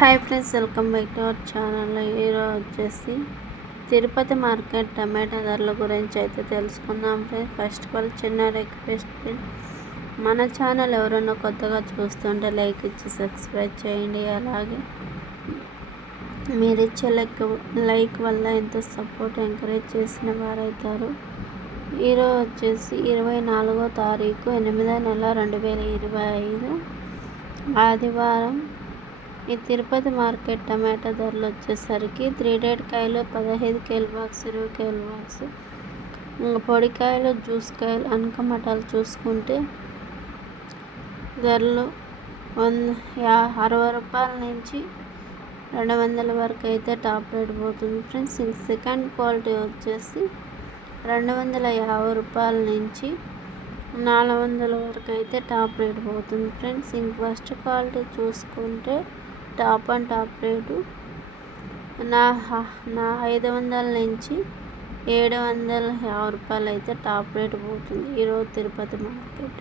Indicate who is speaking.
Speaker 1: Hi friends welcome back to our channel ఈరోజు వచ్చేసి Tirupati market tomato ధరల గురించి అయితే తెలుసుకుందాం ఫ్రెండ్స్ ఫస్ట్ ఆఫ్ ఆల్ చిన్న రిక్వెస్ట్ ఫ్రెండ్స్ మన ఛానల్ ఎవరైనా కొత్తగా చూస్తుంటే లైక్ ఇచ్చి సబ్స్క్రైబ్ చేయండి. అలాగే మీరు ఇచ్చే లైక్ లైక్ వల్ల ఎంతో సపోర్ట్ ఎంకరేజ్ చేసిన వారవుతారు ఈరోజు వచ్చేసి ఇరవై నాలుగో తారీఖు ఎనిమిదో నెల రెండు వేల ఇరవై ఐదు ఆదివారం ఈ తిరుపతి మార్కెట్ టమాటా ధరలు వచ్చేసరికి త్రీ డేట్ కాయలు పదహైదు కేల్ బాక్స్ ఇరవై కేల్ బాక్స్. ఇంకా పొడికాయలు జ్యూస్ కాయలు అనకమటాలు చూసుకుంటే ధరలు వంద యా అరవై రూపాయల నుంచి రెండు వందల వరకు అయితే టాప్ రేట్ పోతుంది ఫ్రెండ్స్. ఇంక సెకండ్ క్వాలిటీ వచ్చేసి రెండు వందల యాభై రూపాయల నుంచి నాలుగు వందల వరకు అయితే టాప్ రేట్ పోతుంది ఫ్రెండ్స్. ఇంక ఫస్ట్ క్వాలిటీ చూసుకుంటే టాప్ అండ్ టాప్ రేటు. నా నా ఐదు వందల నుంచి ఏడు వందల యాభై రూపాయలు అయితే టాప్ రేట్ పోతుంది. ఈరోజు తిరుపతి మార్కెట్.